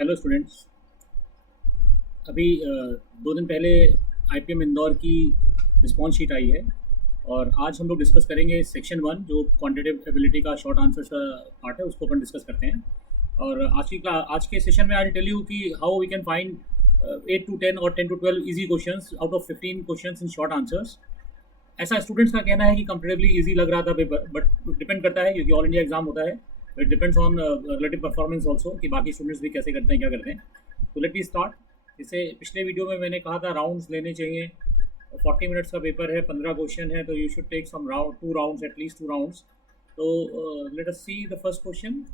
Hello students. अभी 2 दिन पहले आईपीएम इंदौर की रिस्पॉन्स शीट आई है और आज हम लोग डिस्कस करेंगे सेक्शन 1 जो क्वांटिटेटिव एबिलिटी का शॉर्ट आंसर्स का पार्ट है, उसको अपन डिस्कस करते हैं। और आज के सेशन में आई टेल यू कि how we can find 8 to 10 और 10 to 12 easy questions out of 15 questions in short answers. ऐसा स्टूडेंट्स का कहना है कि कंपेरेबली इजी लग रहा था पेपर, बट डिपेंड करता है क्योंकि ऑल इंडिया एग्जाम होता है। It depends on relative performance also कि बाकी स्टूडेंट्स भी कैसे करते हैं, क्या करते हैं। तो लेट मी स्टार्ट। जैसे पिछले वीडियो में मैंने कहा था राउंड्स लेने चाहिए। 40 मिनट्स का पेपर है, 15 क्वेश्चन है, तो you should take some round 2 rounds, at least 2 rounds. तो let us see the first question.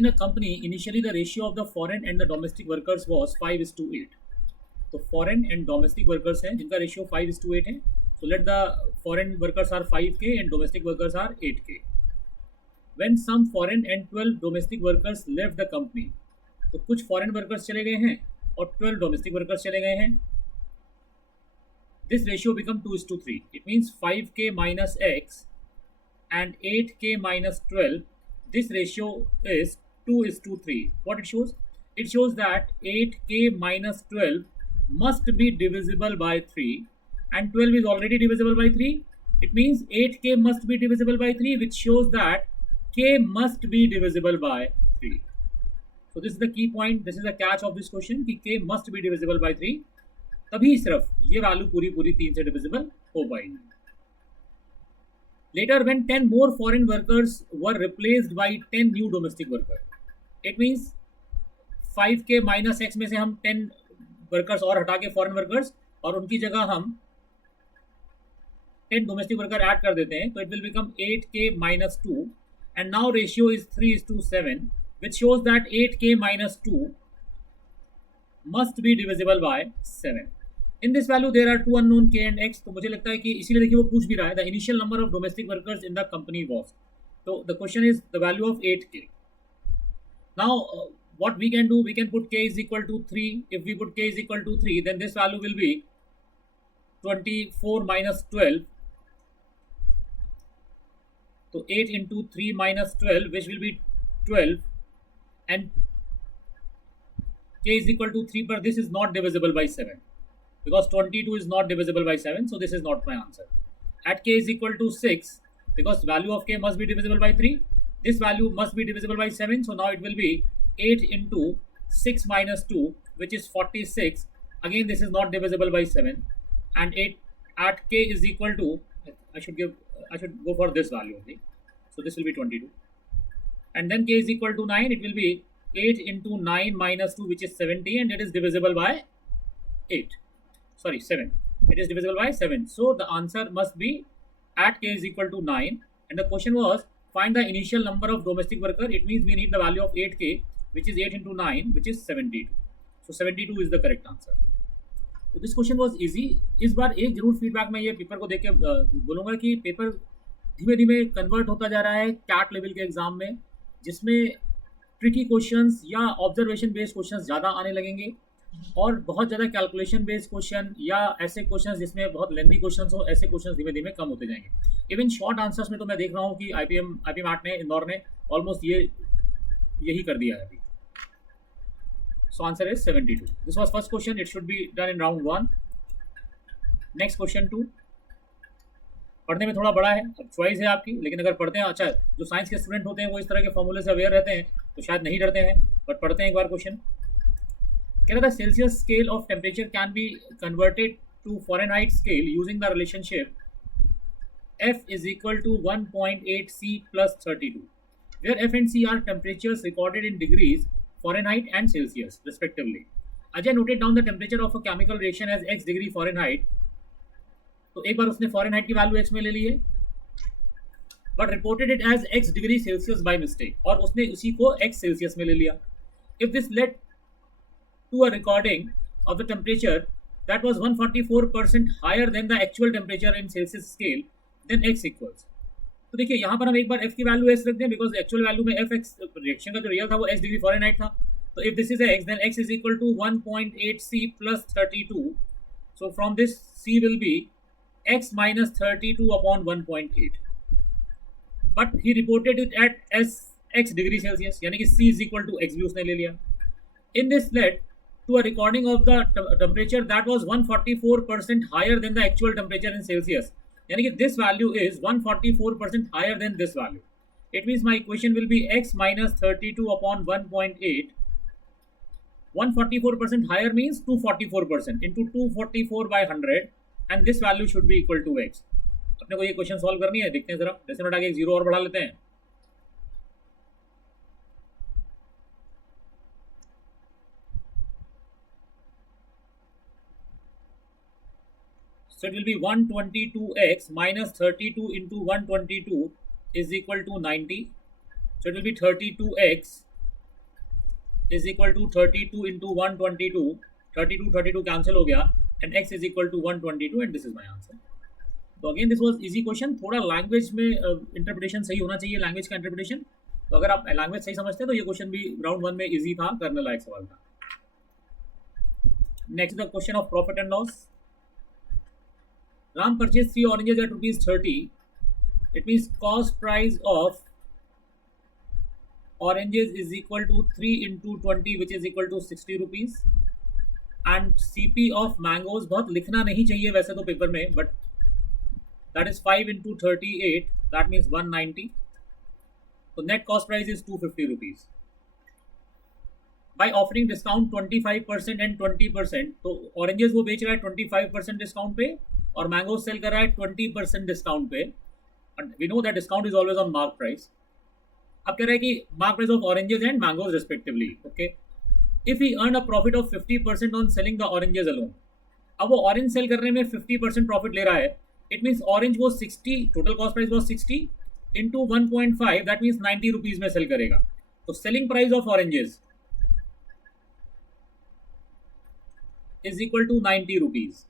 In a company, initially the ratio of the foreign and the domestic workers was 5:8. तो foreign and domestic workers हैं जिनका ratio 5:8 है। So let the foreign workers are 5K and domestic workers are 8K। When some foreign and 12 domestic workers left the company, तो कुछ foreign workers चले गए हैं और 12 डोमेस्टिक वर्कर्स चले गए हैं। This ratio become 2:3। It means 5K minus X and 8K minus 12. This ratio is 2:3. What it shows? It shows that 8K minus 12 must be divisible by 3, and 12 is already divisible by 3. It means 8K must be divisible by 3, which shows that K must be divisible by 3. So this is the key point. This is the catch of this question कि K must be divisible by 3. तभी सिर्फ ये value पूरी पूरी 3 से divisible हो पाएगी। Later, when 10 more foreign workers were replaced by 10 new domestic workers, it means 5K minus X में से हम 10 वर्कर्स और हटा के फॉरेन वर्कर्स और उनकी जगह हम 10 डोमेस्टिक वर्कर ऐड कर देते हैं, तो it will become 8K minus 2 and now ratio is 3:7, which shows that 8K minus 2 must be divisible by 7. In this value there are two unknown K and X। तो मुझे लगता है कि इसीलिए देखिए वो पूछ भी रहा है the initial number of domestic workers in the company was. तो the question is the value of 8K। Now what we can do, we can put K is equal to 3. If we put K is equal to 3, then this value will be 24 minus 12. So 8 into 3 minus 12, which will be 12, and K is equal to 3, but this is not divisible by 7 because 22 is not divisible by 7, so this is not my answer. At K is equal to 6, because value of K must be divisible by 3, this value must be divisible by 7, so now it will be 8 into 6 minus 2, which is 46. Again this is not divisible by 7, and 8 at K is equal to, I should go for this value only, so this will be 22, and then K is equal to 9, it will be 8 into 9 minus 2, which is 70, and it is divisible by 8. Sorry, 7. It is divisible by 7. So the answer must be at K is equal to 9. And the question was find the initial number of domestic worker. It means we need the value of 8K, which is 8 into 9, which is 72. So 72 is the correct answer. So this question was easy. इस बार एक जरूर feedback में ये paper को देख के बोलूँगा कि पेपर धीमे धीमे कन्वर्ट होता जा रहा है कैट लेवल के एग्जाम में, जिसमें ट्रिकी क्वेश्चंस या ऑब्जर्वेशन बेस्ड क्वेश्चंस ज़्यादा आने लगेंगे और बहुत ज़्यादा कैलकुलेशन बेस्ड क्वेश्चन या ऐसे क्वेश्चंस जिसमें बहुत लेंथी क्वेश्चंस हो, ऐसे क्वेश्चंस धीमे धीमे कम होते जाएंगे। इवन शॉर्ट आंसर्स में तो मैं देख रहा हूँ कि आईपीएम आर्ट ने, इंदौर ने ऑलमोस्ट यही कर दिया है अभी। So answer is 72। This was first question, it should be done in round 1। Next question 2 पढ़ने में थोड़ा बड़ा है, अब चॉइस है आपकी, लेकिन अगर पढ़ते हैं, अच्छा जो साइंस के स्टूडेंट होते हैं वो इस तरह के फॉर्मूले से अवेयर रहते हैं तो शायद नहीं डरते हैं, बट पढ़ते हैं एक बार question. Can the Celsius scale of temperature can be converted to Fahrenheit scale using the relationship F is equal to 1.8 C plus 32, where F and C are temperatures recorded in degrees Fahrenheit and Celsius respectively. Ajay noted down the temperature of a chemical reaction as x degree Fahrenheit. तो एक बार उसने Fahrenheit की value x में ले ली है, but reported it as x degree Celsius by mistake, और उसने उसी को x Celsius में ले लिया। If this led to a recording of the temperature that was 144% higher than the actual temperature in Celsius scale, then x equals। तो देखिए यहाँ पर हम एक बार f की वैल्यू s रख दें, बिकॉज एक्चुअल वैल्यू में f x रिएक्शन का जो रियल था वो x डिग्री फॉरेनहाइट था। तो if this is x, then x is equal to 1.8 C plus 32. So from this C will be x minus 32 upon 1.8. But he reported it x degree Celsius, यानी कि C is equal to x भी उसने ले लिया. In this led to a recording of the temperature that was 144% higher than the actual temperature in Celsius. यानी कि this value is 144% higher than this value. It means my equation will be x minus 32 upon 1.8. 144% higher means 244% into 244 by 100 and this value should be equal to x. अपने को ये question solve करनी है, देखते हैं जरा. जैसे में आगे एक जीरो और बढ़ा लेते हैं. So it will be 122x minus 32 into 122 is equal to 90. So it will be 32x is equal to 32 into 122. 32 cancel हो गया and x is equal to 122 and this is my answer. तो again this was easy question. थोड़ा language में interpretation सही होना चाहिए, language का interpretation. तो अगर आप लैंग्वेज सही समझते हैं तो ये क्वेश्चन भी राउंड 1 में इजी था, करने लायक सवाल था. Next the question of profit and loss. Ram purchased 3 oranges at rupees 30. It means cost price of oranges is equal to 3 into 20 which is equal to 60 rupees. And CP of mangoes बहुत लिखना नहीं चाहिए वैसे तो paper में, but that is 5 into 38, that means 190. So net cost price is 250 rupees. By offering discount 25% and 20%, तो oranges वो बेच रहा है 25% डिस्काउंट पे और मैंगो सेल कर रहा है 20% डिस्काउंट पे. We know that discount is always on mark price. अब कह रहा है कि mark price of oranges and mangoes respectively. Okay, if he earn a profit of 50% on selling the oranges alone. अब वो ऑरेंज सेल करने में 50% प्रॉफिट ले रहा है. इट मीन्स ऑरेंज वो 60, टोटल कॉस्ट प्राइस वो 60 इंटू 1.5, दैट मीन्स 90 रुपीज में सेल करेगा. तो selling price of oranges is equal to 90 rupees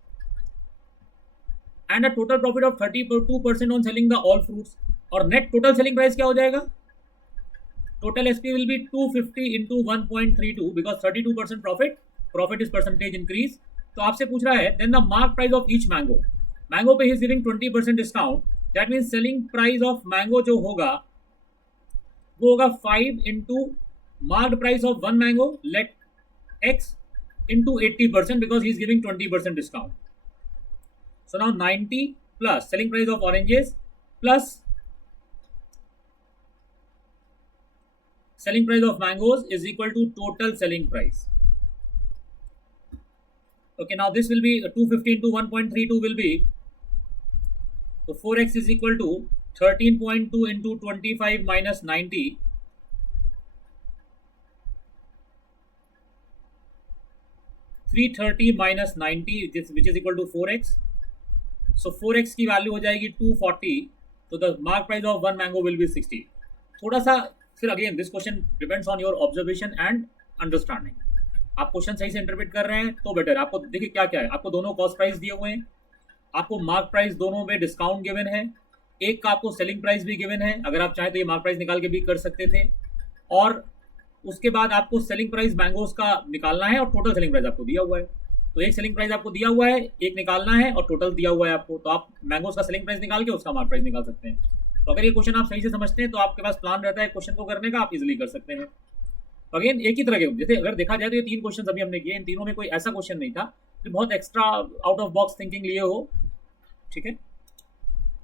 and a total profit of 32% on selling the all fruits. और net total selling price क्या हो जाएगा? Total SP will be 250 into 1.32 because 32% profit is percentage increase. तो आपसे पूछ रहा है then the mark price of each mango. Mango पे he is giving 20% discount. That means selling price of mango जो होगा वो होगा 5 into marked price of one mango, let x into 80% because he is giving 20% discount. So now 90 plus selling price of oranges plus selling price of mangoes is equal to total selling price. Okay, now this will be 250 into 1.32 will be, so 4x is equal to 13.2 into 25 minus 90. 330 minus 90 which is equal to 4x. So 4x की value हो जाएगी 240. तो the mark price of one mango will be 60. थोड़ा सा फिर again this question depends on your observation and understanding. आप question सही से इंटरप्रेट कर रहे हैं तो बेटर. आपको देखिए क्या क्या है, आपको दोनों कॉस्ट प्राइस दिए हुए हैं, आपको मार्क प्राइस दोनों में डिस्काउंट गिवन है, एक का आपको सेलिंग प्राइस भी गिवन है. अगर आप चाहें तो ये मार्क प्राइस निकाल के भी कर सकते थे. और उसके बाद आपको सेलिंग प्राइस मैंगोज का निकालना है और टोटल सेलिंग प्राइस आपको दिया हुआ है. तो एक सेलिंग प्राइस आपको दिया हुआ है, एक निकालना है और टोटल दिया हुआ है आपको. तो आप मैंगोज का सेलिंग प्राइस निकाल के उसका मार्क प्राइस निकाल सकते हैं. तो अगर ये क्वेश्चन आप सही से समझते हैं तो आपके पास प्लान रहता है क्वेश्चन को करने का, आप इजीली कर सकते हैं. तो अगेन एक ही तरह के, जैसे अगर देखा जाए तो ये 3 क्वेश्चन अभी हमने किए, इन तीनों में कोई ऐसा क्वेश्चन नहीं था जो बहुत extra out of box thinking लिए हो. ठीक है,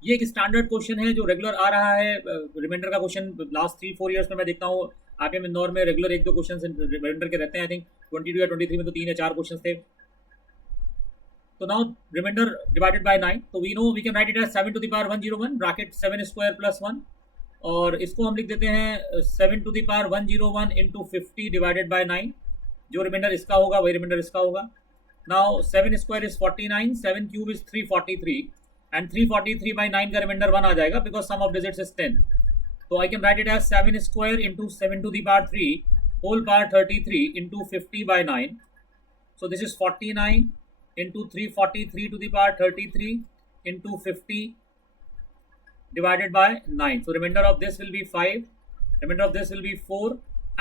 ये एक स्टैंडर्ड क्वेश्चन है जो रेगुलर आ रहा है. रिमाइंडर का क्वेश्चन लास्ट 3-4 ईयर्स में मैं देखता हूँ आईपीएम इंदौर में रेगुलर 1-2 क्वेश्चन रिमाइंडर के रहते हैं. आई थिंक 22 या 23 में तो 3 या 4 क्वेश्चन थे. तो नाउ रिमाइंडर डिवाइडेड बाय 9, तो we know we can write it as 7 to the power 101 bracket 7 square plus 1, और इसको हम लिख देते हैं 7 to the power 101 into 50 divided by 9. जो रिमाइंडर इसका होगा वही रिमाइंडर इसका होगा. Now 7 square is 49, 7 cube is 343 and 343 by 9 का रिमाइंडर 1 आ जाएगा because sum of digits is 10. तो I can write it as 7 square into 7 to the power 3 whole power 33 into 50 by 9. So this is 49 into 343 to the power 33 into 50 divided by 9. So remainder of this will be 5, remainder of this will be 4,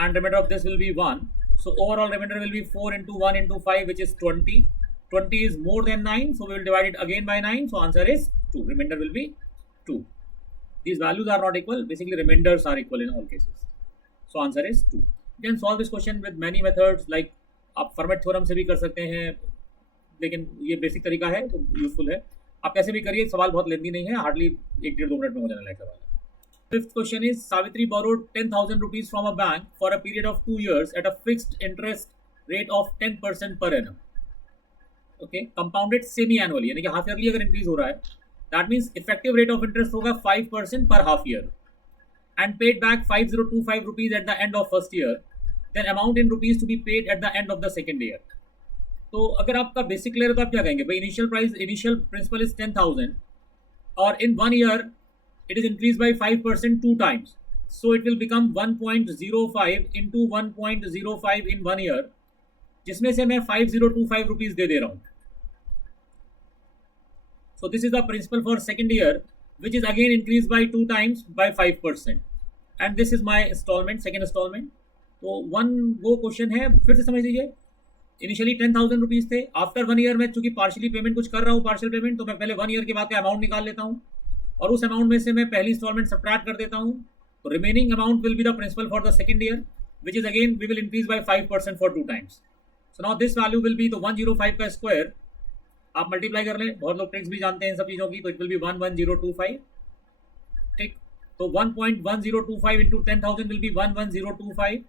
and remainder of this will be 1. So overall remainder will be 4 into 1 into 5, which is 20. 20 is more than 9, so we will divide it again by 9. So answer is 2. Remainder will be 2. These values are not equal. Basically remainders are equal in all cases. So answer is 2. You can solve this question with many methods, like आप format theorem से भी कर सकते हैं, लेकिन ये basic तरीका है तो यूजफुल है. आप कैसे भी करिए, सवाल बहुत लेंदी नहीं है, हार्डली 1-1.5-2 मिनट में हो जाने लायक सवाल है. Fifth question is Savitri borrowed 10,000 rupees from a bank for a period of 2 years at a fixed interest rate of 10% per annum. Okay, compounded semi-annually, यानी कि हाफ ईयरली अगर इंक्रीज हो रहा है, that means effective rate of interest होगा 5% per half year, and paid back 5025 rupees at the end of first year, then amount in rupees to be paid at the end of the second year. तो अगर आपका basic clear है तो आप क्या कहेंगे भाई, इनिशियल प्रिंसिपल इज 10,000 और इन 1 year it is increased by 5% 2 times, so it will become 1.05 into 1.05 in 1 year, जिसमें से मैं 5025 रुपीज दे रहा हूं. So this is the principal for second year, which is again increased by 2 times by 5%, and this is my installment, second installment. तो वो question है, फिर से समझ लीजिए. इनिशियली 10,000 रुपीज थे, आफ्टर 1 year में चूंकि पार्शियली पेमेंट कुछ कर रहा हूँ, पार्शियल पेमेंट, तो मैं पहले 1 year के बाद का अमाउंट निकाल लेता हूँ और उस अमाउंट में से मैं पहली इंस्टॉलमेंट सब्ट्रैक्ट कर देता हूँ. तो remaining amount will be the principal for the second year, which is again we will increase by 5% for 2 times. So now this value will be, तो 105 का स्क्वायर आप मल्टीप्लाई कर लें, बहुत लोग ट्रिक्स भी जानते हैं इन सब चीज़ों की, तो इट विल बी 11025. ठीक, तो 1.1025 into 10,000 will be 11025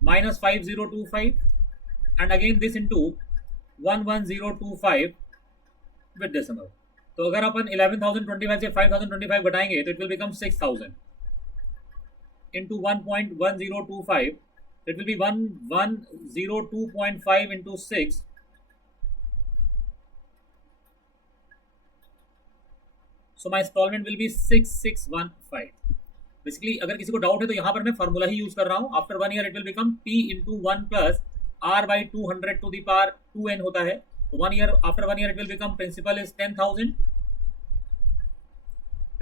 minus 5025 and again this into 11025 with decimal. तो अगर अपन 11,025 से 5,025 घटाएंगे तो it will become 6,000 into 1.1025, it will be 1102.5 into 6. So my instalment will be 6615. Basically अगर किसी को डाउट है तो यहाँ पर मैं फॉर्मूला ही यूज कर रहा हूँ. After 1 year it will become p into 1 plus r by 200 to the power 2n होता है. तो 1 year, after 1 year it will become principal is 10,000,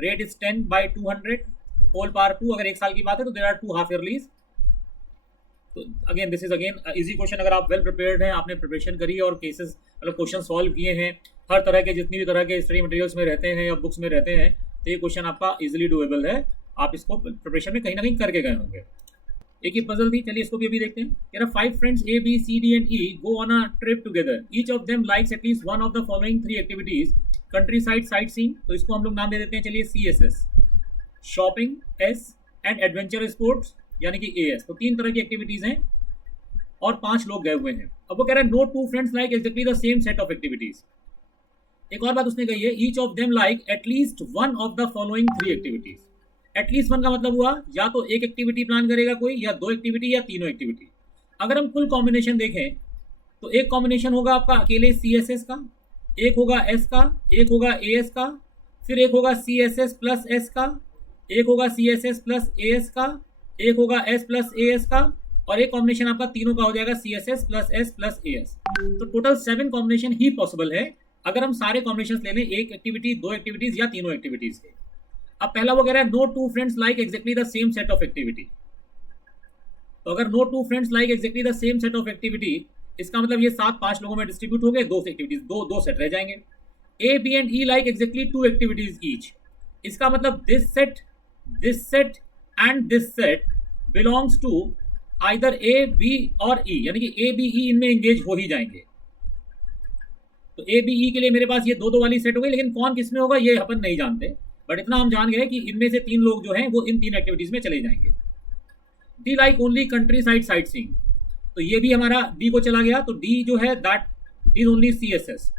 rate is 10 by 200 whole power 2. अगर 1 साल की बात है तो there are 2 half yearlies. तो again this is again easy question. अगर आप वेल प्रिपेयर्ड हैं, आपने प्रिपरेशन करी है और केसेस मतलब क्वेश्चन सॉल्व किए हैं, हर तरह के जितनी भी तरह के स्टडी मटेरियल्स में रहते हैं या बुक्स में रहते हैं, तो ये क्वेश्चन आपका इजीली डूएबल है. आप इसको प्रिपरेशन में कहीं ना कहीं करके गए होंगे. एक ही पजल थी, चलिए इसको भी अभी देखते हैं. कह रहा 5 friends A, B, C, D and E go on a trip together. Each of them likes at least one of the following 3 activities. Countryside sightseeing, तो इसको हम लोग नाम दे देते हैं चलिए CSS. Shopping S and adventure sports यानी कि AS. तो 3 तरह की एक्टिविटीज हैं और 5 लोग गए हुए हैं. अब वो कह रहा है no 2 friends like exactly the same set of activities. एक और बात उसने कही है, each of them like at least one of the following 3 activities. At least 1 का मतलब हुआ या तो एक एक्टिविटी प्लान करेगा कोई, या 2 एक्टिविटी या तीनों एक्टिविटी. अगर हम फुल कॉम्बिनेशन देखें तो एक कॉम्बिनेशन होगा आपका अकेले CSS का, एक होगा S का, एक होगा AS का, फिर एक होगा CSS प्लस S का, एक होगा CSS प्लस AS का, एक होगा S प्लस AS का, और एक कॉम्बिनेशन आपका तीनों का हो जाएगा CSS plus S plus AS. तो टोटल 7 कॉम्बिनेशन ही पॉसिबल है अगर हम सारे कॉम्बिनेशन ले लें, एक एक्टिविटी, 2 एक्टिविटीज या तीनों एक्टिविटीज के. अब पहला वो कह रहा है no 2 friends like exactly the same set of activity. तो अगर no 2 friends like exactly the same set of activity, इसका मतलब ये 7 5 लोगों में डिस्ट्रीब्यूट हो गए, 2 एक्टिविटीज, दो सेट रह जाएंगे. A, B and E like exactly 2 activities each. इसका मतलब this set and this set belongs to either A, B और E, यानी कि A, B, E इनमें एंगेज हो ही जाएंगे. तो A, B, E के लिए मेरे पास ये 2 वाली सेट हो गई, लेकिन कौन किसमें होगा ये अपन नहीं जानते, बट इतना हम जान गए कि इनमें से 3 लोग जो हैं वो इन 3 एक्टिविटीज में चले जाएंगे. D like only country side sight seeing, तो ये भी हमारा डी को चला गया, तो डी जो है that is only CSS.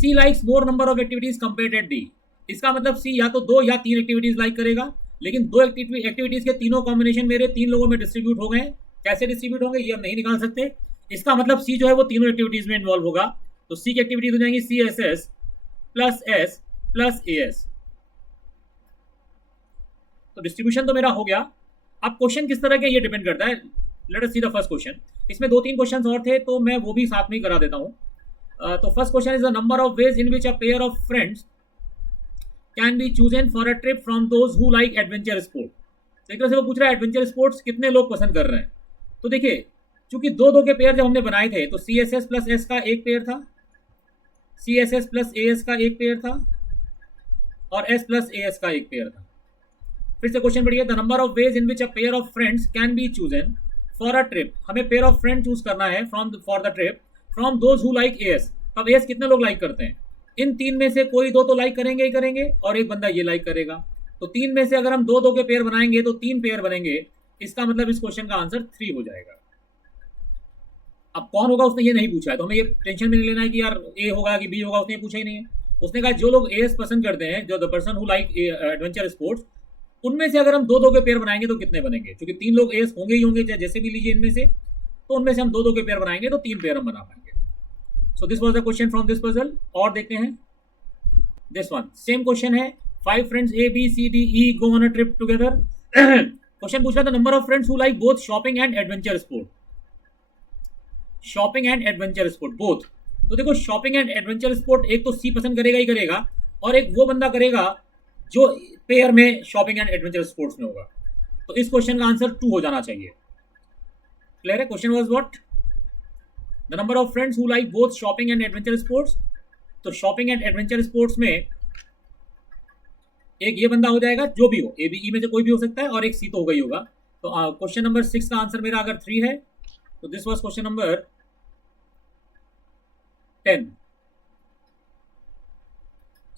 C likes more number of activities compared at D, इसका मतलब सी या तो 2 या 3 एक्टिविटीज लाइक करेगा, लेकिन 2 एक्टिविटीज के तीनों कॉम्बिनेशन मेरे 3 लोगों में डिस्ट्रीब्यूट हो गए. कैसे डिस्ट्रीब्यूट होंगे ये हम नहीं निकाल सकते. इसका मतलब सी जो है वो तीनों एक्टिविटीज में इन्वॉल्व होगा, तो सी की एक्टिविटीज हो जाएंगी CSS plus S plus AS. तो डिस्ट्रीब्यूशन तो मेरा हो गया. अब क्वेश्चन किस तरह के ये डिपेंड करता है. Late us see the first question. इसमें 2-3 क्वेश्चंस और थे तो मैं वो भी साथ में ही करा देता हूं. तो first question is the number of ways in which a pair of friends can be chosen for a trip from those who like adventure sport. एक तरह से वो पूछ रहा है एडवेंचर स्पोर्ट्स कितने लोग पसंद कर रहे हैं. तो देखिए चूंकि 2-2 के पेयर जब हमने बनाए थे तो CSS प्लस S का एक पेयर था, CSS प्लस AS का एक पेयर था और S प्लस AS का एक पेयर था. फिर से क्वेश्चन पढ़िए, the number of ways in which a pair of friends can be chosen for a trip. हमें पेयर ऑफ फ्रेंड चूज करना है for the trip from those who like as. अब एएस कितने लोग लाइक करते हैं? इन तीन में से कोई दो तो लाइक करेंगे ही करेंगे और एक बंदा ये लाइक करेगा। तो तीन में से अगर हम दो दो के पेयर बनाएंगे तो तीन पेयर बनेंगे। इसका मतलब इस क्वेश्चन का आंसर 3 हो जाएगा। अब कौन होगा उसने ये नहीं पूछा है, तो हमें ये टेंशन में नहीं लेना है कि यार ए होगा कि बी होगा, उसने पूछा ही नहीं है। उसने कहा जो लोग एएस पसंद करते हैं, जो the person who like adventure sports, उनमें से अगर हम दो दो के पेयर बनाएंगे तो कितने बनेंगे? क्योंकि तीन लोग एएस होंगे ही होंगे, चाहे जैसे भी लीजिए इनमें से, तो उनमें से हम दो दो के पेयर बनाएंगे तो तीन पेयर हम बना पाएंगे। So this was the question from this puzzle. और देखते हैं दिस वन, सेम क्वेश्चन है। 5 friends A B C D E go on a trip together. Question पूछ रहा था number of friends who like both shopping and adventure sport. Shopping and adventure sport both. तो देखो shopping and adventure sport एक तो सी पसंद करेगा ही करेगा, और एक वो बंदा करेगा जो पेयर में शॉपिंग एंड एडवेंचर स्पोर्ट्स में होगा। तो इस क्वेश्चन का आंसर 2 हो जाना चाहिए। क्लियर है? Question was what? The number of friends who like both shopping and adventure sports. तो शॉपिंग एंड एडवेंचर स्पोर्ट्स में एक ये बंदा हो जाएगा, जो भी हो, ए बी ई में से कोई भी हो सकता है, और एक सी तो होगा ही होगा। तो क्वेश्चन नंबर 6 का आंसर मेरा अगर 3 है तो this was question number 10।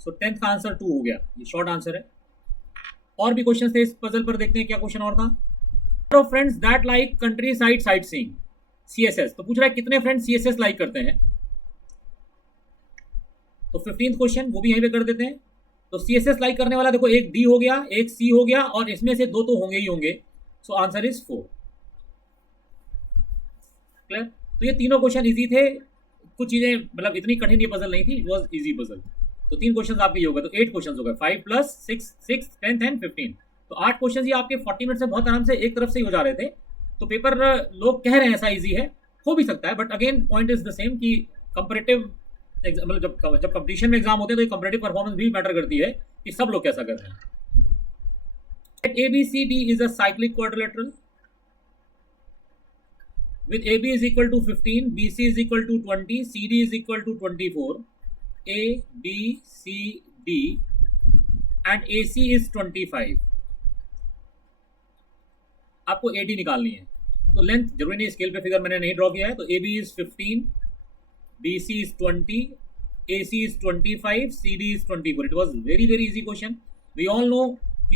So 10th का आंसर 2 हो गया, ये शॉर्ट आंसर है। और भी क्वेश्चन थे इस पजल पर, देखते हैं क्या क्वेश्चन और था। Of friends that like country side sight seeing, CSS. तो पूछ रहा है कितने फ्रेंड्स सीएसएस लाइक करते हैं। तो 15th क्वेश्चन वो भी यहीं पे कर देते हैं। तो सीएसएस लाइक करने वाला देखो, एक डी हो गया, एक सी हो गया, और इसमें से दो तो होंगे ही होंगे। So answer is 4। क्लियर? तो ये तीनों क्वेश्चन इजी थे। कुछ चीजें मतलब इतनी कठिन ये पजल नहीं थी, इट वाज इजी पजल। तो 3 क्वेश्चन आपके ये हो गए, तो 8 क्वेश्चन हो गए, 5 + 6 10th एंड 15। तो 8 क्वेश्चन ये आपके 40 मिनट से बहुत आराम से एक तरफ से ही हो जा रहे थे। तो पेपर लोग कह रहे हैं ऐसा इजी है, हो भी सकता है, but again point is the same कि कंपैरेटिव मतलब जब कंपटीशन में एग्जाम होते हैं तो कंपैरेटिव परफॉर्मेंस भी मैटर करती है कि सब लोग कैसा कर रहे हैं। ABCD is a cyclic quadrilateral with AB is equal to 15, BC is equal to 20, CD is equal to 24, A, B, C, D and AC is 25। आपको AD निकालनी है, तो लेंथ जरूरी नहीं, स्केल पे फिगर मैंने नहीं ड्रॉ किया है। तो AB is 15, BC is 20, AC is 25, CD is 24। It was very easy question. We all know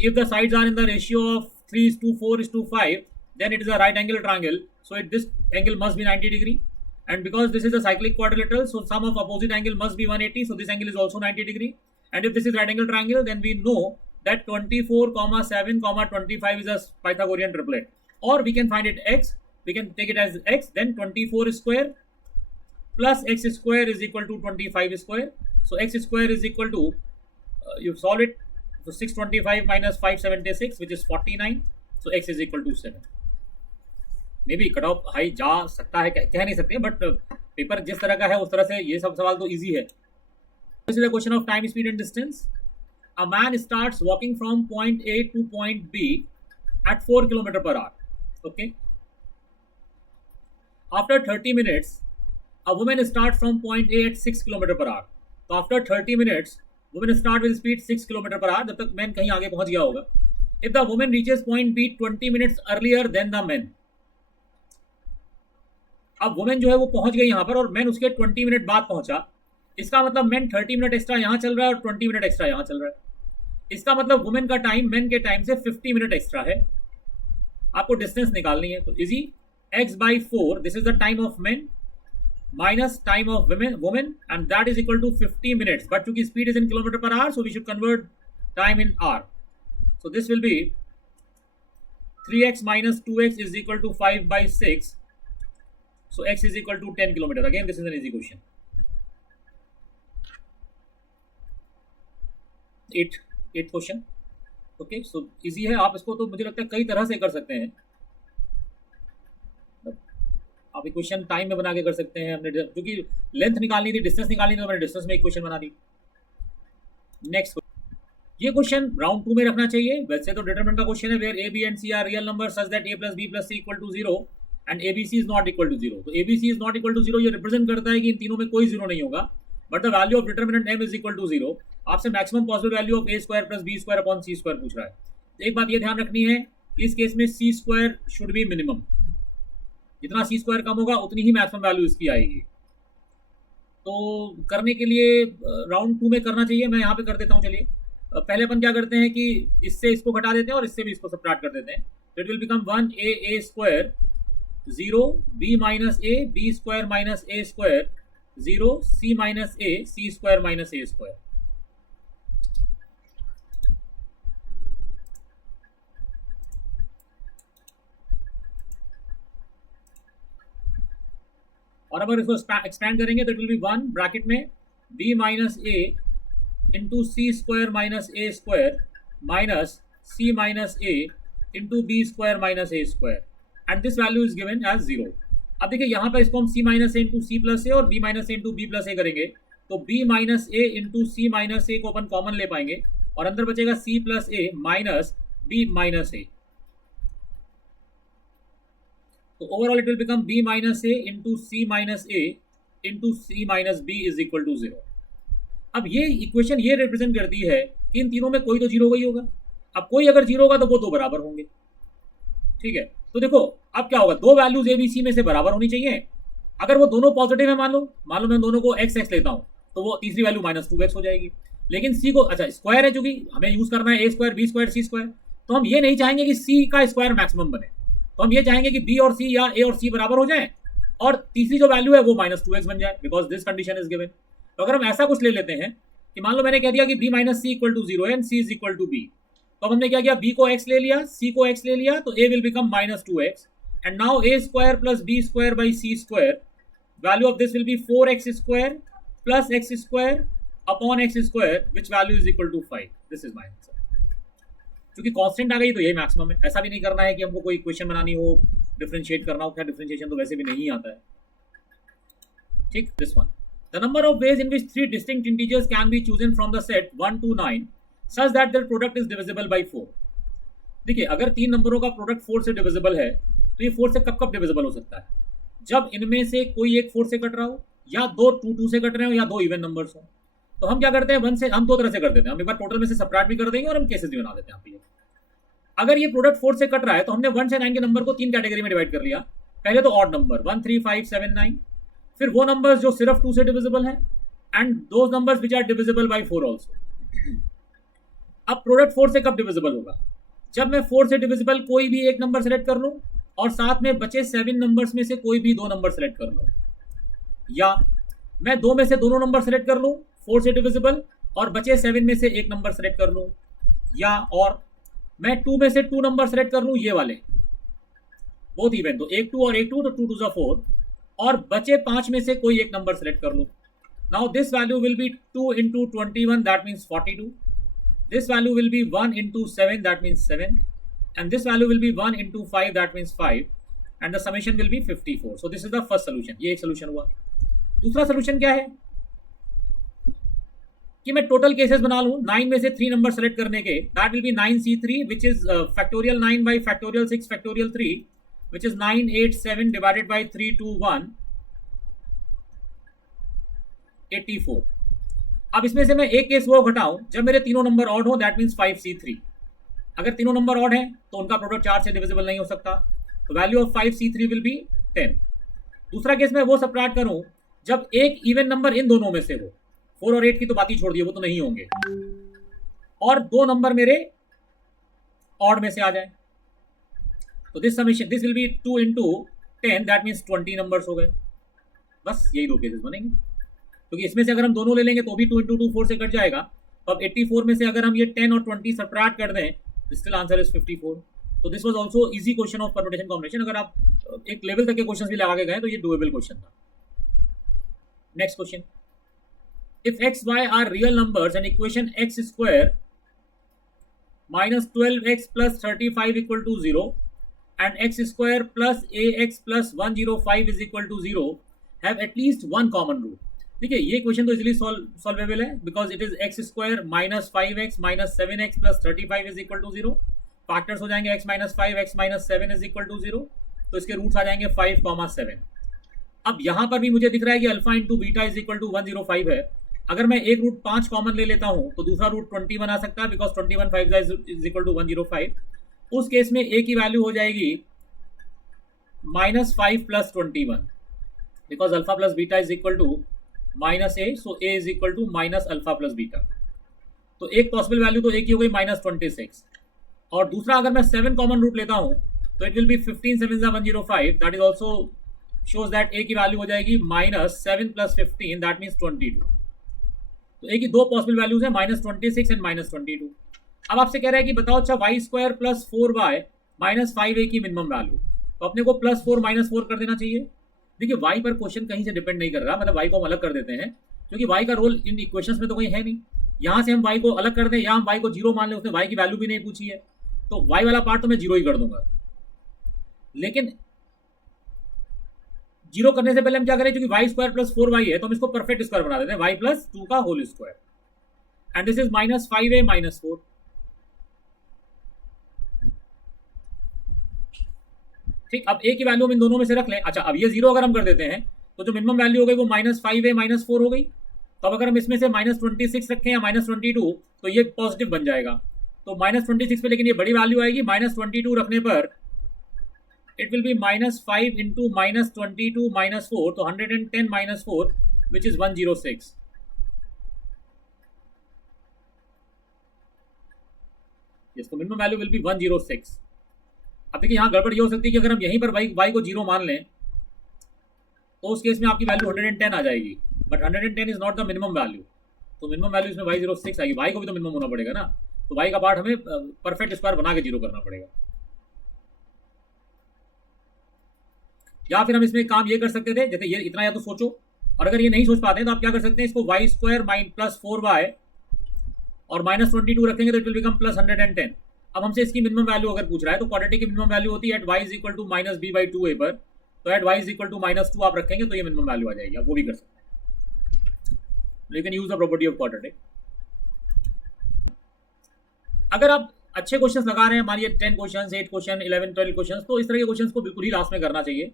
if the sides are in the ratio of 3:4:5, then it is a right angle triangle. So this angle must be 90 degree. And because this is a cyclic quadrilateral, so sum of opposite angle must be 180. So this angle is also 90 degree. And if this is right angle triangle, then we know that 24, 7, 25 is a Pythagorean triplet. Or we can find it x. We can take it as x. Then 24 square plus x square is equal to 25 square. So x square is equal to, you solve it, so 625 minus 576, which is 49. So x is equal to 7. May be cut off high जा सकता है, कह नहीं सकते, but paper जिस तरह का है उस तरह से ये सब सवाल तो इजी है। This is a question of time, speed and distance. A man starts walking from point A to point B at 4 km/h। Okay, after 30 minutes a woman starts from point A at 6 km/h। तो after 30 minutes woman start with speed 6 km/h, जब तक man कहीं आगे पहुंच गया होगा। If the women reaches point B 20 minutes earlier than the man. अब women जो है वो पहुंच गई यहाँ पर और मैन उसके 20 मिनट बाद पहुंचा। इसका मतलब मैन 30 मिनट एक्स्ट्रा यहाँ चल रहा है और 20 मिनट एक्स्ट्रा यहाँ चल रहा है। इसका मतलब वुमेन का टाइम मैन के टाइम से 50 मिनट एक्स्ट्रा है। आपको डिस्टेंस निकालनी है, तो easy, x/4, this is the time of man minus time of women and that is equal to 50 minutes, but chunki speed is in km/h, so we should convert time in hour. So this will be 3x minus 2x is equal to 5/6, so x is equal to 10 km. Again this is an easy question. 8th question. Okay, so easy है, आप इसको तो मुझे लगता है कई तरह से कर सकते हैं। आप इक्वेशन टाइम में बना के कर सकते हैं। हमने क्योंकि लेंथ निकालनी थी, डिस्टेंस निकालनी थी, तो मैंने डिस्टेंस में इक्वेशन बना दी। नेक्स्ट, ये क्वेश्चन राउंड 2 में रखना चाहिए। वैसे तो डिटरमिनेंट का क्वेश्चन है, where a b and c are real number such that a + b + c = 0 and abc is not equal to 0। तो abc is not equal to 0 ये रिप्रेजेंट करता है कि इन तीनों में कोई 0 नहीं होगा, but the value of determinant m is equal to 0। आपसे maximum possible value of a² + b² upon c² पूछ रहा है। एक बात ये ध्यान रखनी है कि इस केस में सी स्क्वायर शुड बी मिनिमम, जितना सी स्क्वायर कम होगा उतनी ही मैक्सिमम वैल्यू इसकी आएगी। तो करने के लिए राउंड 2 में करना चाहिए, मैं यहाँ पे कर देता हूँ। चलिए पहले अपन क्या करते हैं कि इससे इसको घटा देते हैं और इससे भी इसको सबट्रैक्ट कर देते हैं। तो it will become 1a square 0 b minus a b square minus a square 0 c minus a c square minus a square. और अगर इसको एक्सपैंड करेंगे तो इट विल बी 1 ब्रैकेट में b minus a into c square minus a square minus c minus a into b square minus a square, and this value is given as 0। अब देखिए यहाँ पर इसको हम c minus a into c plus a और b minus a into b plus a करेंगे, तो b minus a into c minus a को अपन कॉमन ले पाएंगे और अंदर बचेगा c plus a minus b minus a. तो overall it will become b minus a into c minus a into c minus b is equal to 0। अब ये इक्वेशन ये रिप्रेजेंट करती है कि इन तीनों में कोई तो जीरो ही होगा। अब कोई अगर जीरो होगा तो वो दो बराबर होंगे, ठीक है। तो देखो अब क्या होगा, दो वैल्यूज ए बी सी में से बराबर होनी चाहिए। अगर वो दोनों पॉजिटिव है, मान लो मैं दोनों को एक्स एक्स लेता हूँ, तो वो तीसरी वैल्यू माइनस 2x हो जाएगी। लेकिन सी को अच्छा स्क्वायर है, चूंकि हमें यूज करना है ए स्क्वायर बी स्क्वायर सी स्क्वायर, तो हम ये नहीं चाहेंगे कि सी का स्क्वायर मैक्सिमम बने, तो हम ये चाहेंगे कि बी और सी या ए और सी बराबर हो जाए और तीसरी जो वैल्यू है वो माइनस 2x बन जाए, because this condition is given. तो अगर हम ऐसा कुछ ले लेते हैं कि मान लो मैंने कह दिया कि b minus c equal to 0 and c is equal to b, तो अब हमने क्या किया, b को x ले लिया, c को x ले लिया, तो a will become minus 2x and now a square plus b square by c square, value of this will be 4x square plus x square upon x square which value is equal to 5। This is my answer. क्योंकि constant आ गई तो यही maximum है। ऐसा भी नहीं करना है कि हमको कोई इक्वेशन बनानी हो, डिफरेंशिएट करना हो, क्या डिफरेंशिएशन तो वैसे भी नहीं आता है, ठीक। This one, the number of ways in which three distinct integers can be chosen from the set 1 to 9 such that their product is divisible by 4। देखिए अगर तीन नंबरों का प्रोडक्ट 4 से डिविजिबल है तो ये 4 से कब कब डिविजिबल हो सकता है, जब इनमें से कोई एक 4 से कट रहा हो, या दो 2 से कट रहे हो, या दो इवन नंबर्स हो। तो हम क्या करते हैं, 1 से हम दो तरह से कर देते हैं, हम एक बार टोटल में से सबट्रैक्ट भी कर देंगे और हम केसेस भी बना देते हैं। यहाँ पे अगर ये प्रोडक्ट 4 से कट रहा है तो हमने 1 से 9 के नंबर को तीन कैटेगरी में डिवाइड कर लिया। पहले तो ऑड नंबर 1 3 5 7 9, फिर वो नंबर्स जो सिर्फ 2 से डिविजिबल हैं, and those numbers which are divisible by 4 also. अब प्रोडक्ट 4 से कब डिविजिबल होगा, जब मैं 4 से डिविजिबल कोई भी एक नंबर सेलेक्ट कर लूं और साथ में बचे 7 नंबर्स में से कोई भी दो नंबर सेलेक्ट कर लूं, या मैं दो में से दोनों नंबर सेलेक्ट कर लूं 4 से डिविजिबल और बचे 7 में से एक नंबर सेलेक्ट कर लूं, या और मैं 2 में से 2 नंबर सेलेक्ट कर लूं, ये वाले बोथ इवन, तो एक 2 और एक 2, तो 2 2 4, और बचे 5 में से कोई एक नंबर सेलेक्ट कर लो। Now this value will be 2 into 21, that means 42। This value will be 1 into 7, that means 7, and this value will be 1 into 5, that means 5, and the summation will be 54। So this is the first solution, ये एक solution हुआ। दूसरा solution क्या है कि मैं total cases बना लूं 9 में से 3 नंबर सेलेक्ट करने के, that will be 9c3 which is factorial 9 by factorial 6 factorial 3, which is 987 divided by 321 84। अब इसमें से मैं एक केस वो घटाऊं जब मेरे तीनों नंबर ऑड हो, दैट मीन्स 5c3। अगर तीनों नंबर ऑड हैं तो उनका प्रोडक्ट 4 से डिविजिबल नहीं हो सकता, तो value of 5c3 will be 10। दूसरा केस मैं वो सबट्रैक्ट करूं जब एक इवन नंबर इन दोनों में से हो, 4 और 8 की तो बात ही छोड़ दिए, वो तो नहीं होंगे, और दो नंबर मेरे ऑड में से आ जाए, तो this summation this will be 2 into 10, that means 20 numbers हो गए। बस यही दो केसेस बनेंगे, क्योंकि इसमें से अगर हम दोनों ले लेंगे तो भी 2 इंटू 2 4 से कट जाएगा। तो अब 84 में से अगर हम ये 10 और 20 सबट्रैक्ट कर दें, स्टिल आंसर इज 54। तो this was also easy question of permutation combination. अगर आप एक लेवल तक के क्वेश्चंस भी लगा के गए तो ये डुएबल क्वेश्चन था। Next question, if x y are real numbers and equation x square minus 12x plus 35 equal to 0 and x square plus ax plus 105 is equal to 0 have at least one common root। देखिए ये question तो easily solvable है, because it is x square minus 5x minus 7x plus 35 is equal to 0। Factors हो जाएंगे x minus 5 x minus 7 is equal to 0, तो इसके roots आ जाएंगे 5, 7। अब यहाँ पर भी मुझे दिख रहा है कि alpha into beta is equal to 105 है, अगर मैं एक रूट 5 कॉमन ले लेता हूं तो दूसरा रूट 21 आ सकता है, बिकॉज 21 5 इज इक्वल टू 105। उस केस में ए की वैल्यू हो जाएगी -5 plus 21, because alpha plus beta is equal to minus a, so a is equal to minus alpha plus beta. तो एक पॉसिबल वैल्यू तो ए की हो गई -26, और दूसरा अगर मैं 7 कॉमन रूट लेता हूं तो it will be 15 7 105, that is also shows that A की वैल्यू हो जाएगी -7 प्लस 15, दैट मीन्स 22। तो ए की दो पॉसिबल वैल्यूज है, -26 एंड -22। अब आपसे कह रहा है कि बताओ अच्छा Y square plus 4y -5a की मिनिमम वैल्यू, तो अपने को +4 -4 कर देना चाहिए। देखिए y पर क्वेश्चन कहीं से डिपेंड नहीं कर रहा, मतलब y को हम अलग कर देते हैं, क्योंकि y का रोल इन इक्वेशंस में तो कोई है नहीं। यहाँ से हम y को अलग कर दें या हम y को 0 मान लें, उसने y की वैल्यू भी नहीं पूछी है, तो y वाला पार्ट तो मैं 0 ही कर दूंगा। लेकिन 0 करने से पहले हम क्या करें, क्योंकि वाई स्क्वायर प्लस 4y है तो हम इसको परफेक्ट स्क्वायर बना देते हैं, y प्लस 2 का whole square, and this is -5a -4। ठीक, अब a की वैल्यू हम इन दोनों में से रख लें। अच्छा, अब ये 0 अगर हम कर देते हैं तो जो मिनिमम वैल्यू हो गई वो -5a -4 हो गई। तो अब अगर हम इसमें से -26 रखें या -22 तो ये पॉजिटिव बन जाएगा। तो -26 पे लेकिन ये बड़ी वैल्यू आएगी, -22 रखने पर it will be -5 into -22 -4, तो 110 -4 which is 106। yes, तो मिनिमम वैल्यू विल बी 106। अब देखिए यहाँ गड़बड़ ये हो सकती है कि अगर हम यहीं पर y को 0 मान लें तो उस केस में आपकी वैल्यू 110 आ जाएगी, but 110 is not the minimum value. तो मिनिमम वैल्यू इसमें y06 आएगी, y को भी तो मिनिमम होना पड़ेगा ना, तो y का पार्ट हमें परफेक्ट स्क्वायर बना के 0 करना पड़ेगा। या फिर हम इसमें काम ये कर सकते थे, जैसे ये इतना या तो सोचो, और अगर ये नहीं सोच पाते हैं तो आप क्या कर सकते हैं, इसको वाई स्क्वायर प्लस 4y और -22 रखेंगे तो इट विल बिकम +110। अब हमसे इसकी मिनिमम वैल्यू अगर पूछ रहा है तो क्वाड्रेटिक की मिनिमम वैल्यू होती है at y is equal to -b/2a पर, तो at y is equal to -2 आप रखेंगे तो ये मिनिमम वैल्यू आ जाएगी। आप वो भी कर सकते हैं, you can use the property of quadratic. अगर आप अच्छे क्वेश्चंस लगा रहे हैं, मानिए 10 क्वेश्चंस, 8 क्वेश्चन, 11 12 क्वेश्चंस, तो इस तरह के क्वेश्चंस को बिल्कुल ही लास्ट में करना चाहिए।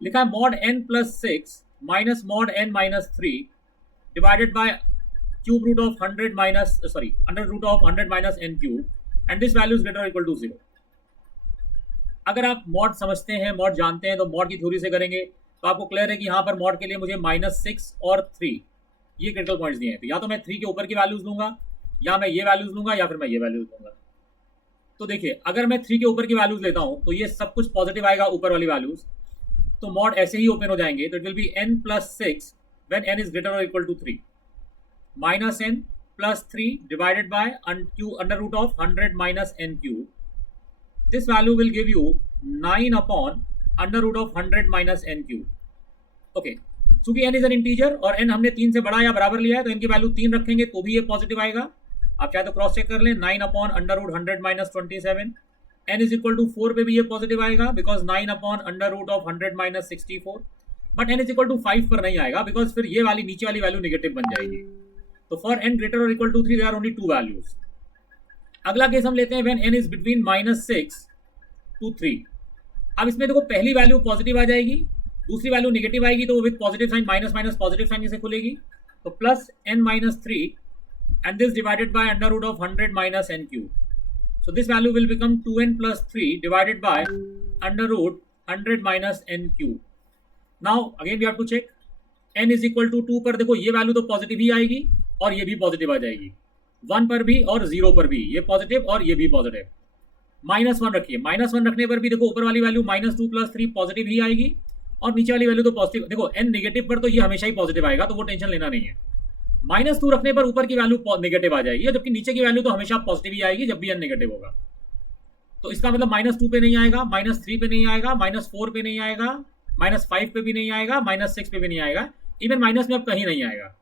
लिखा है mod n plus 6 minus mod n minus 3 divided by cube root of 100 minus under root of 100 minus n cube, and this value is greater or equal to 0। अगर आप mod समझते हैं, mod जानते हैं, तो mod की थ्योरी से करेंगे तो आपको क्लियर है कि यहाँ पर mod के लिए मुझे -6 और 3 ये क्रिटिकल पॉइंट्स दिए हैं। तो या तो मैं 3 के ऊपर की वैल्यूज लूंगा, या मैं ये वैल्यूज लूंगा, या फिर मैं ये वैल्यूज लूंगा। तो देखिए अगर मैं 3 के ऊपर की वैल्यूज लेता हूँ तो ये सब कुछ पॉजिटिव आएगा, ऊपर वाली वैल्यूज, तो मॉड ऐसे ही ओपन हो जाएंगे, तो it will B n plus 6 when n is greater or equal to 3 minus n plus 3 divided by under root of 100 minus n cube. This value will give you 9 upon under root of 100 minus n cube. Okay, चूंकि n is an integer और n हमने 3 से बड़ा या बराबर लिया है तो n की वैल्यू 3 रखेंगे तो भी ये पॉजिटिव आएगा। आप चाहे तो क्रॉस चेक कर लें, 9 upon under root 100 minus 27, n is equal to 4 पे भी ये पॉजिटिव आएगा, because 9 upon under root of 100 minus 64, but n is equal to 5 पर नहीं आएगा, बिकॉज फिर ये वाली नीचे वाली वैल्यू नेगेटिव बन जाएगी। तो फॉर n ग्रेटर और equal to 3 there are only 2 values. अगला केस हम लेते हैं when n is between -6 to 3। अब इसमें देखो पहली वैल्यू पॉजिटिव आ जाएगी, दूसरी वैल्यू नेगेटिव आएगी, तो with positive sign minus minus positive sign से खुलेगी, तो plus n-3 and this divided by under root of 100 minus n cube. So this value will become 2n plus 3 divided by under root 100 minus n cube. Now again we have to check, n is equal to 2 पर देखो ये value तो positive ही आएगी और ये भी positive आ जाएगी, 1 पर भी और 0 पर भी ये पॉजिटिव और ये भी पॉजिटिव। -1 रखिए, -1 रखने पर भी देखो ऊपर वाली वैल्यू -2 plus 3 पॉजिटिव ही आएगी और नीचे वाली वैल्यू तो पॉजिटिव। देखो n नेगेटिव पर तो ये हमेशा ही पॉजिटिव आएगा, तो वो टेंशन लेना नहीं है। -2 रखने पर ऊपर की वैल्यू नेगेटिव आ जाएगी, जबकि नीचे की वैल्यू तो हमेशा पॉजिटिव ही आएगी जब भी n नेगेटिव होगा। तो इसका मतलब -2 पे नहीं आएगा, -3 पे नहीं आएगा, -4 पे नहीं आएगा, -5 पे भी नहीं आएगा, -6 पे भी नहीं आएगा, इवन माइनस में अब कहीं नहीं आएगा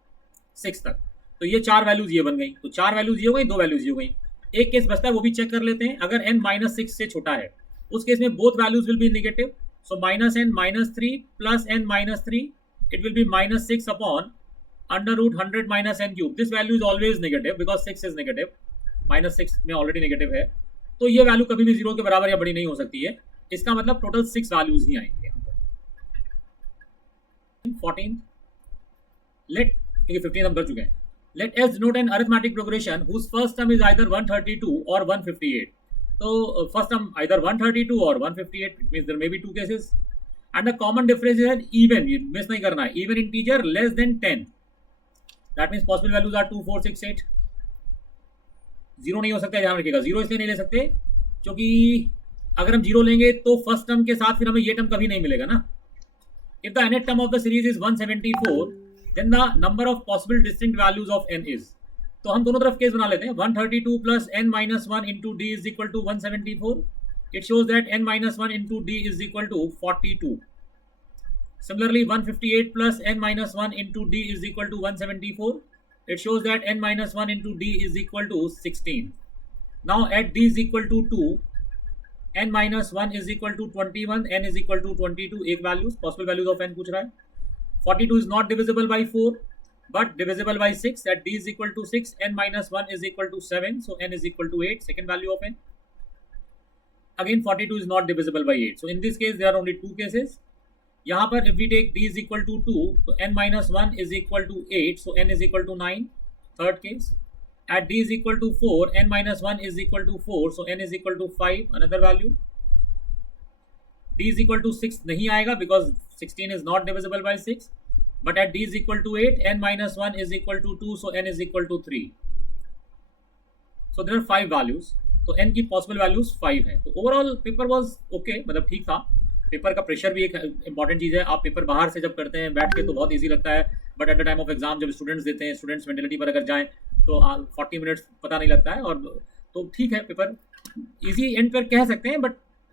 6 तक। तो ये 4 वैल्यूज ये बन गई, तो 4 वैल्यूज ये हो गई, 2 वैल्यूज ये हो गई। एक केस बचता है वो भी चेक कर लेते हैं, अगर n -6 से छोटा है उस केस में both values will be negative. So -n -3 plus n -3 it will B -6 upon under root 100 minus n cube. This value is always negative because 6 is negative, -6 में ऑलरेडी नेगेटिव है, तो ये वैल्यू कभी भी 0 के बराबर या बड़ी नहीं हो सकती है। इसका मतलब टोटल 6 वैल्यूज ही आएंगे यहाँ पर। 14 let क्योंकि 15 हम कर चुके हैं. Let S denote an arithmetic progression whose first term is either 132 or 158. So first term either 132 or 158. It means there may be two cases. And the common difference is even. ये miss नहीं करना है. Even integer less than 10. That means possible values are 2, 4, 6, 8. Zero नहीं हो सकता है, ध्यान रखिएगा. जीरो इसलिए नहीं ले सकते क्योंकि अगर हम जीरो लेंगे तो फर्स्ट टर्म के साथ फिर हमें ये टर्म कभी नहीं मिलेगा ना. If the nth term of the series is 174, then the number of possible distinct values of n is. तो हम दोनों तरफ केस बना लेते हैं. 132 plus n minus 1 into d is equal to 174. It shows that n minus 1 into d is equal to 42. Similarly, 158 plus n minus 1 into d is equal to 174. It shows that n minus 1 into d is equal to 16. Now at d is equal to 2, n minus 1 is equal to 21, n is equal to 22. एक values, possible values of n पूछ रहा है. 42 is not divisible by 4, but divisible by 6. At d is equal to 6, n minus 1 is equal to 7, so n is equal to 8. Second value of n. Again, 42 is not divisible by 8. So in this case, there are only two cases. यहाँ पर if we take d is equal to 2, so n minus 1 is equal to 8, so n is equal to 9. Third case. At d is equal to 4, n minus 1 is equal to 4, so n is equal to 5, another value. D is equal to 6 नहीं आएगा because 16 is not divisible by 6. But at d is equal to 8, n minus 1 is equal to 2, so n is equal to 3. So there are 5 values. तो n की possible values 5 है. तो overall paper was okay, मतलब ठीक था. Paper का pressure भी एक इंपॉर्टेंट चीज़ है. आप पेपर बाहर से जब करते हैं बैठ के तो बहुत इजी लगता है, but at the time of exam जब स्टूडेंट्स देते हैं, स्टूडेंट्स मेंटलिटी पर अगर जाएं तो 40 मिनट्स पता नहीं लगता है. और तो ठीक है, पेपर इजी एंड पर कह सकते हैं, बट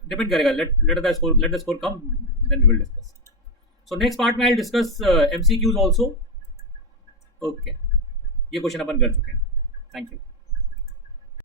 डिपेंड करेगा. Let the score come, then we will discuss. So next part में I discuss MCQs also. Okay, ये क्वेश्चन अपन कर चुके हैं. Thank you.